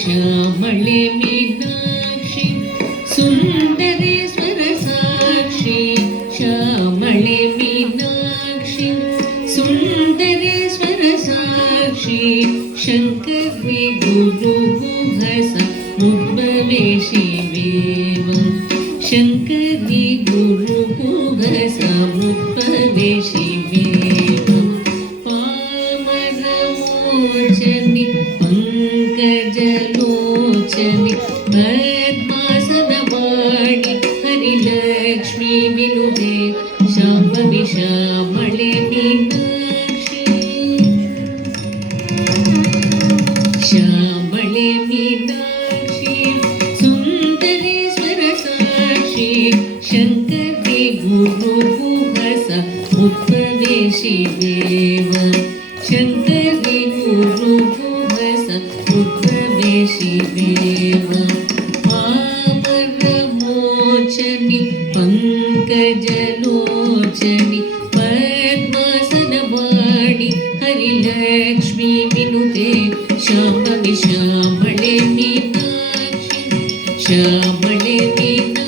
श्यामळे मीनाक्षी सुन्दरेश्वर साक्षी श्यामळे मीनाक्षी सुन्दरेश्वर साक्षी शङ्करे गुरुगुहस मुद्भवेशि वेव शङ्करे गुरुगुहस मुद्भवेशि वेव पामरमोचनि पंकजलोचनि पद्मासनवाणि हरिलक्ष्मी विनुते शाम्भवी श्यामळे मीनाक्षी श्यामळे मीनाक्षी सुन्दरेश्वर साक्षी शङ्करे गुरुगुहस मुद्भवेशि देव शङ्करे गुरुगुहस मुद्भवेशि देव पामरमोचनि पंकजलोचनि पद्मासनवाणि हरिलक्ष्मी विनुते शाम्भवी श्यामळे मीनाक्षी श्यामळे मीनाक्षी